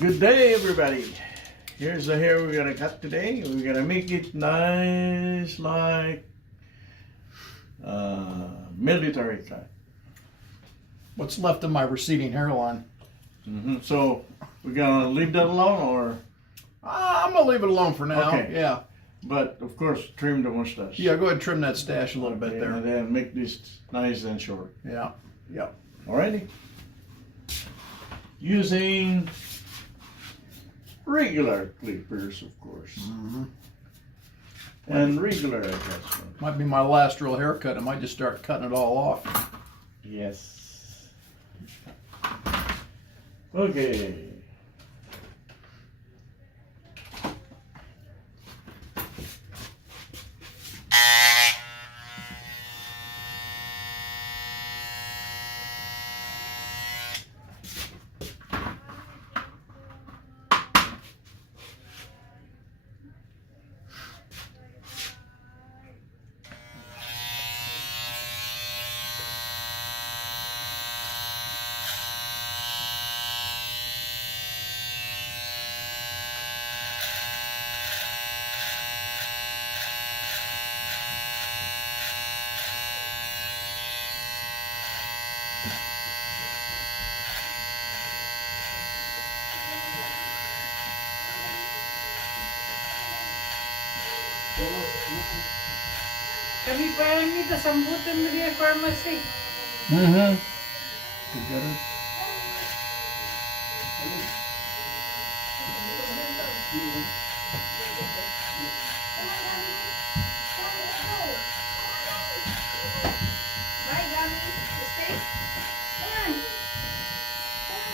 Good day, everybody. Here's the hair we're gonna cut today. We're gonna make it nice, like military cut. What's left of my receding hairline. So we're gonna leave that alone, or I'm gonna leave it alone for now. Okay. Yeah. but of course trim the mustache. Yeah. Go ahead and trim that stash a little bit Okay, there. and then make this nice and short. Yeah. Yep. Alrighty. Using regular clippers, of course, and regular adjustment. Might be my last real haircut. I might just start cutting it all off. Yes. Okay. Kami pa yan dito, sambutan mo din pharmacy. Together. Bye, Gami. Stay. Come on. Come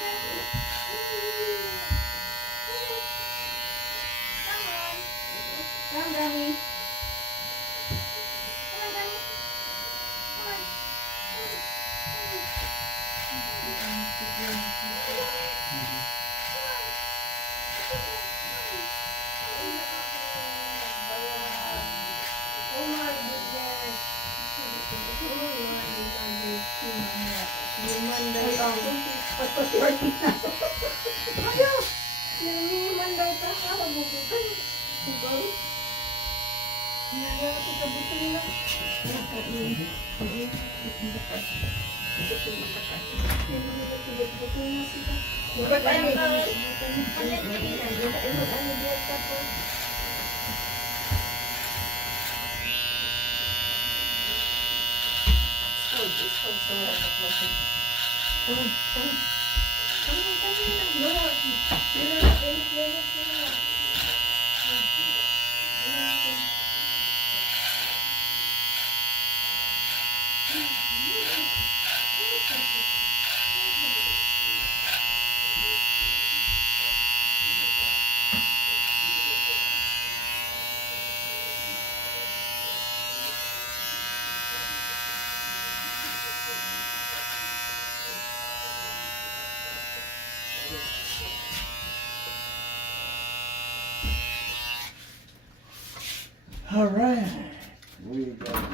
on. Come, Gami. Come on, Gami. Come on. Oh my goodness. All right. We got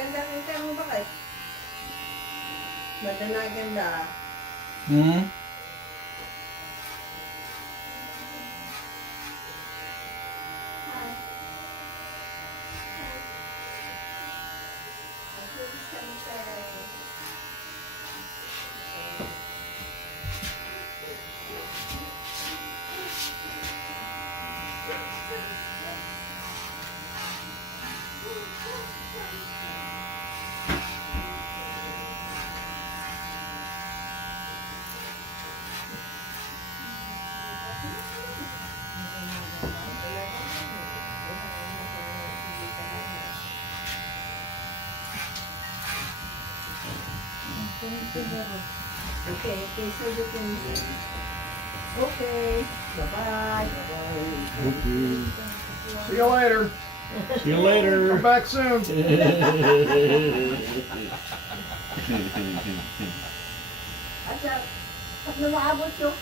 Ganda ng ikaw mo ba kayo? Ganda na ganda. Hmm? Hi. Okay, so you can. Okay, bye-bye. Okay. See you later. See you later. Come back soon. At pag namaabot yun.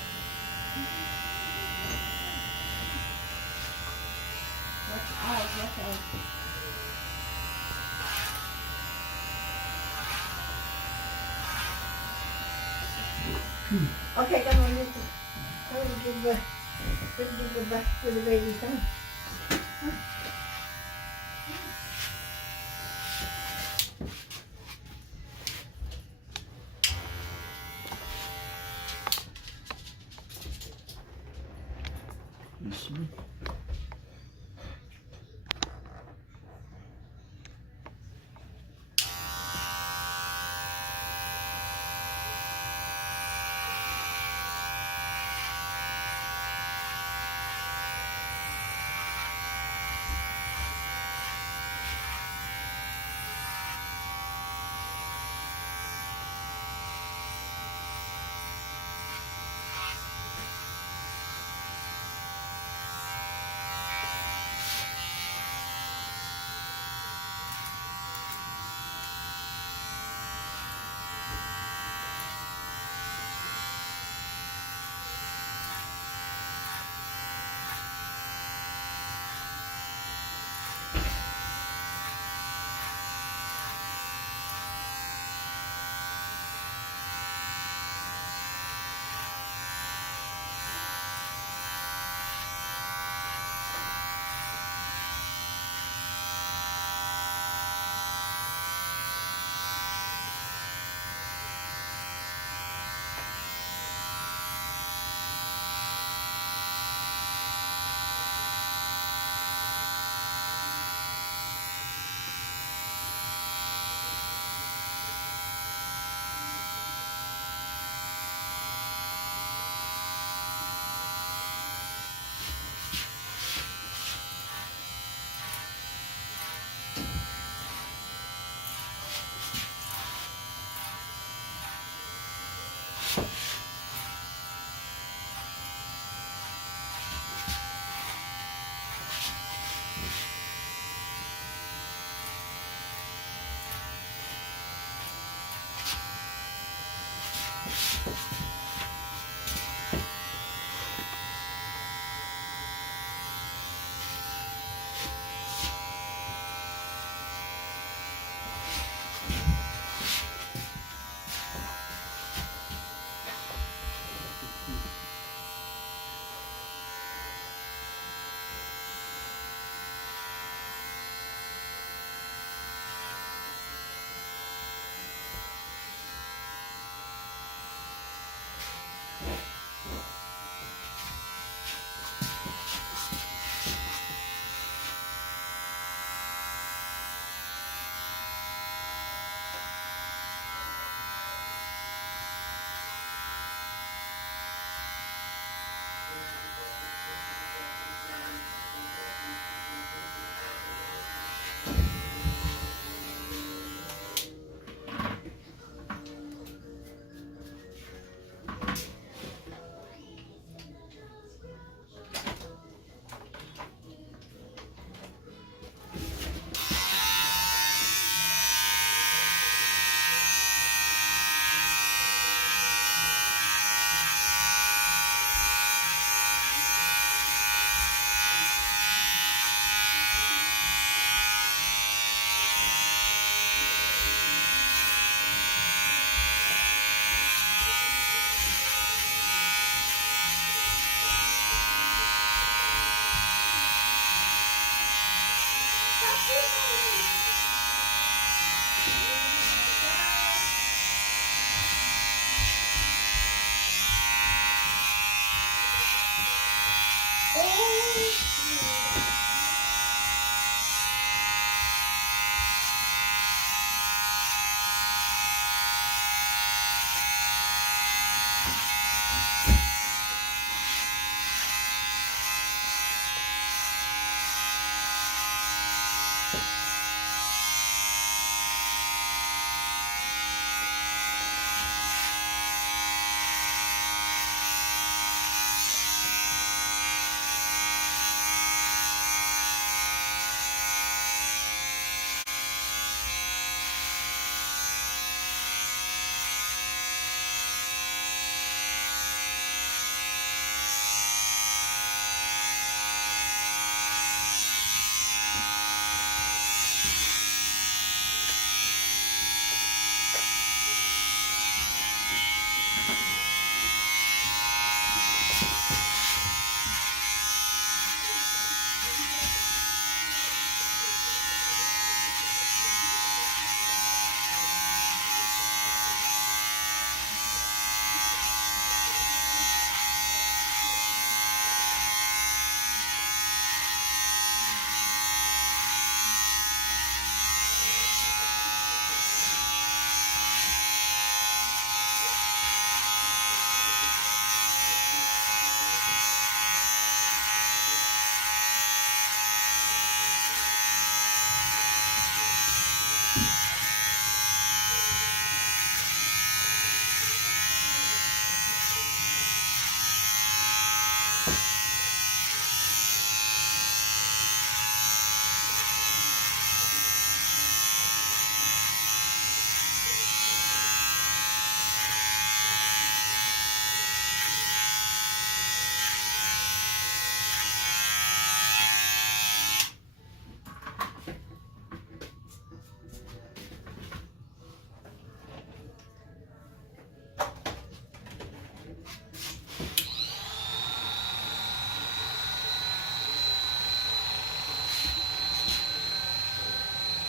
Watch out, watch out. Okay, come on, listen. I will give the back to the baby son. This one.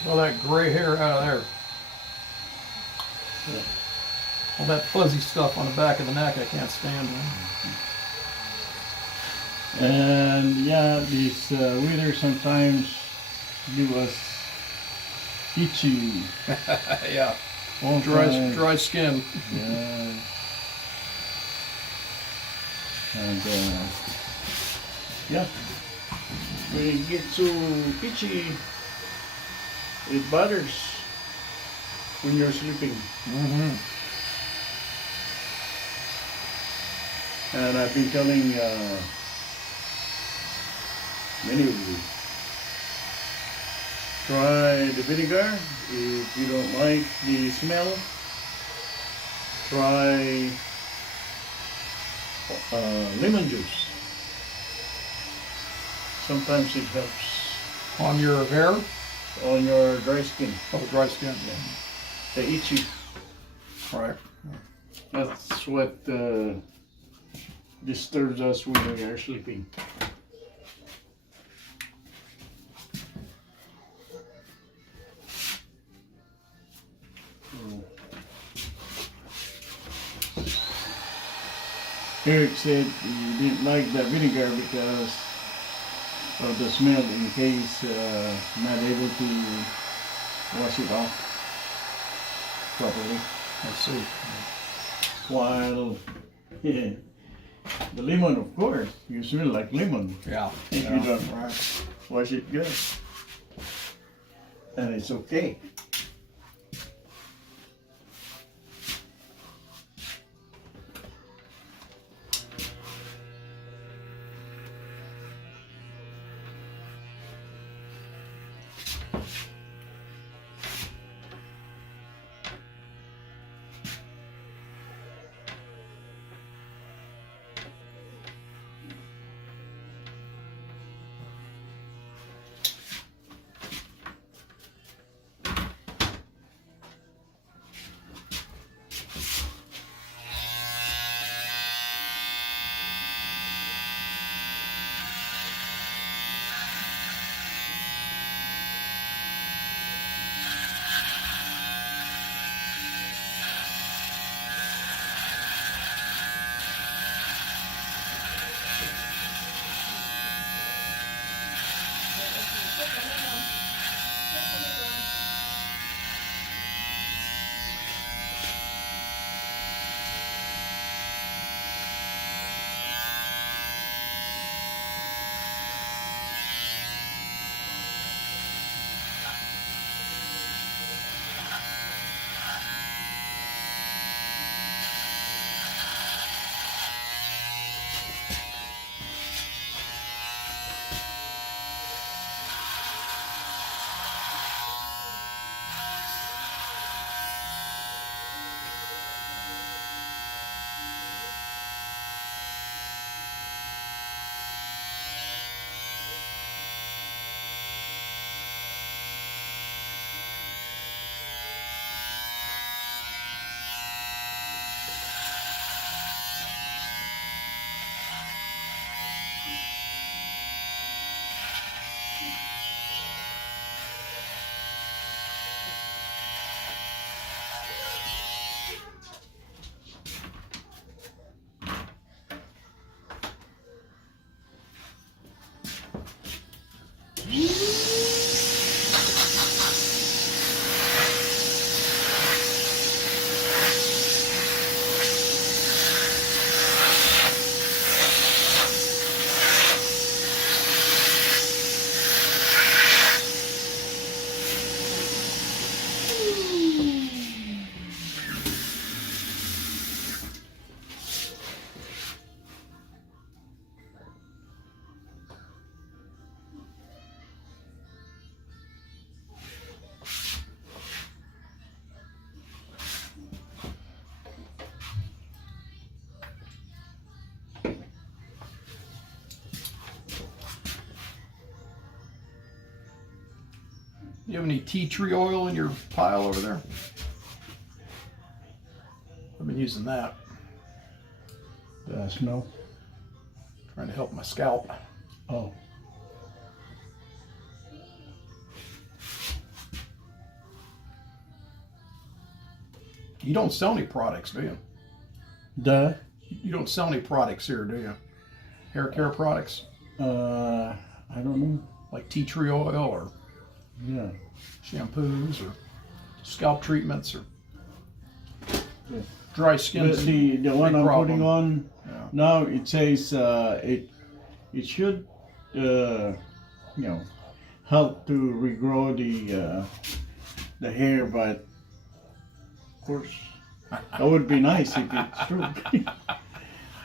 All that gray hair out of there. Yeah. All that fuzzy stuff on the back of the neck I can't stand. And yeah, these weather sometimes give us itchy. Yeah. All kinds. Dry skin. Yeah. And yeah, when it gets so itchy, it bothers when you're sleeping. Mm-hmm. And I've been telling many of you, try the vinegar. If you don't like the smell, try lemon juice. Sometimes it helps On your hair? on your dry skin, Oh, dry skin. the itchy. Right. That's what disturbs us when we are sleeping. Eric said he didn't like that vinegar because of the smell in case not able to wash it off properly. I see. While yeah, the lemon, of course, you smell like lemon Yeah. if Yeah. you don't Right. wash it good. And it's okay. You have any tea tree oil in your pile over there? I've been using that, Smell. trying to help my scalp. Oh. You don't sell any products, do you? The You don't sell any products here, do you? Hair care products I don't know. like tea tree oil or Yeah. shampoos or scalp treatments or Yeah. dry skin. But the one big I'm problem. putting on Yeah. now, it says it should help to regrow the hair, but of course that would be nice if it's true.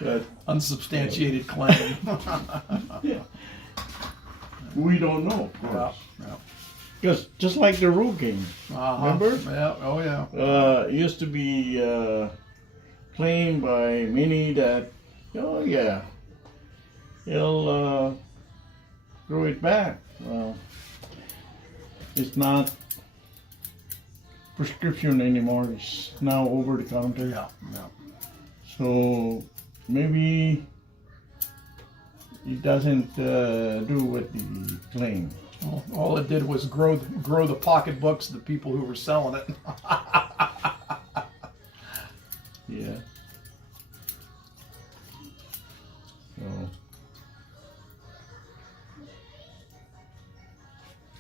But Unsubstantiated claim. we don't know, of Yeah, course. yeah. Because just like the Rogaine, Uh-huh. remember? Yeah. Oh yeah. It used to be claimed by many that, oh yeah, it'll grow it back. Well, it's not prescription anymore. It's now over the counter. Yeah. Yeah. So maybe it doesn't do what the claim. Well, all it did was grow the pocketbooks of the people who were selling it. Yeah. So,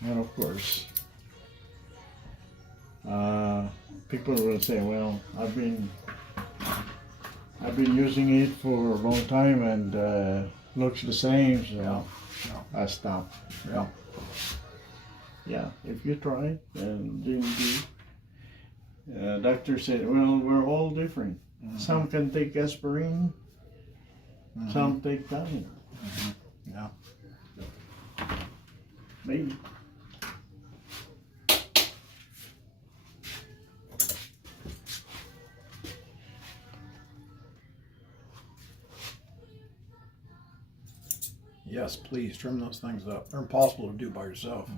and of course, people will say, "Well, I've been using it for a long time and looks the same, so Yeah. I stopped." Yeah. Yeah, if you try and didn't do, doctor said, "Well, we're all different. Some can take aspirin, some take Tylenol." Yeah. Maybe. Yes, please trim those things up. They're impossible to do by yourself.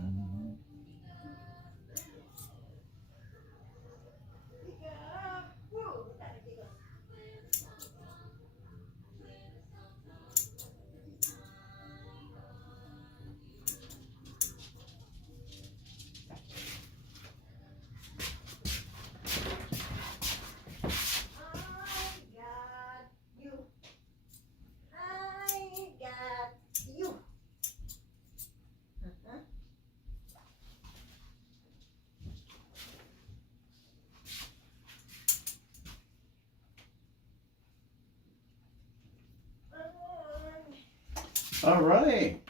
All right.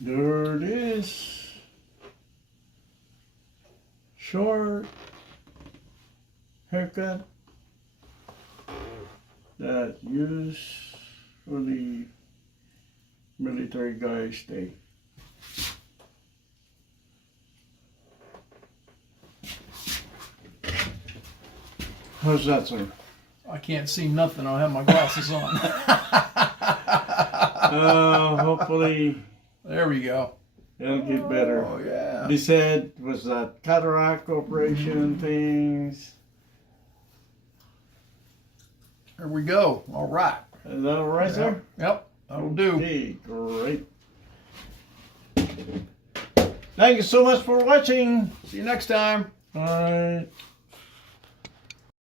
There it is. Short haircut that used for the military guys day. How's that, sir? I can't see nothing. I don't have my glasses on. Hopefully There we go. it'll get better. Oh yeah. They said was that cataract operation things. There we go. All right. Is that all right, sir? Yep. That'll do. Okay, great. Thank you so much for watching. See you next time. All right.